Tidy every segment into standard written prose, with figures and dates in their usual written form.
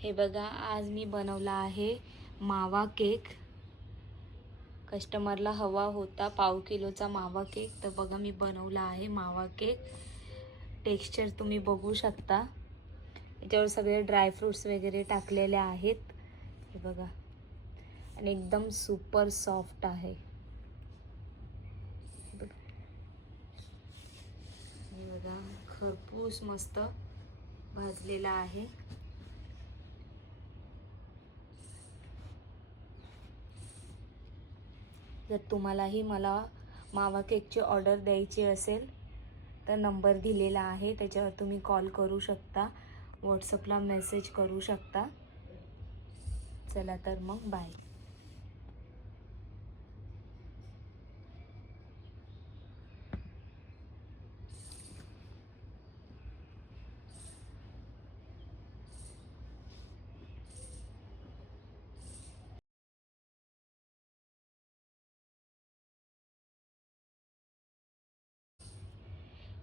हे बघा, आज मी बनवला आहे मावा केक। कस्टमरला हवा होता पाव किलोचा मावा केक, तर बघा मी बनवला आहे मावा केक। टेक्स्चर तुम्ही बघू शकता, याच्यावर सगळे ड्राय फ्रूट्स वगैरे टाकलेले आहेत। हे बघा, आणि एकदम सुपर सॉफ्ट आहे। हे बघा, खरपूस मस्त भाजलेला आहे। जर तुम्हालाही मला मावा केकची ऑर्डर द्यायची असेल तर नंबर दिलेला आहे, त्याच्यावर तुम्ही कॉल करू शकता, व्हॉट्सअपला मेसेज करू शकता। चला तर मग बाय।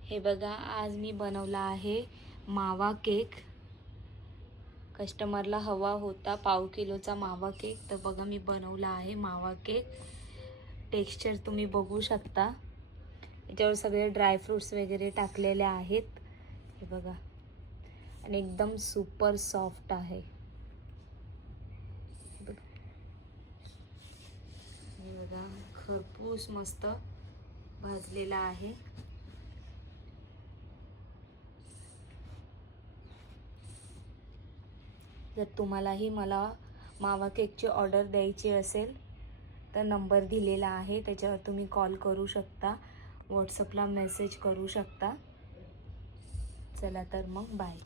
हे बघा, आज मी बनवला आहे मावा केक। कस्टमरला हवा होता पाव किलोचा मावा केक, तर बघा मी बनवला आहे मावा केक। टेक्स्चर तुम्ही बघू शकता, याच्यावर सगळे ड्राय फ्रूट्स वगैरे टाकलेले आहेत। हे बघा, आणि एकदम सुपर सॉफ्ट आहे। हे बघा, खरपूस मस्त भाजलेला आहे। जर तुम्हालाही मला मावा केकची ऑर्डर द्यायची असेल तर नंबर दिलेला आहे, त्याच्यावर तुम्ही कॉल करू शकता, व्हॉट्सअपला मेसेज करू शकता। चला तर मग बाय।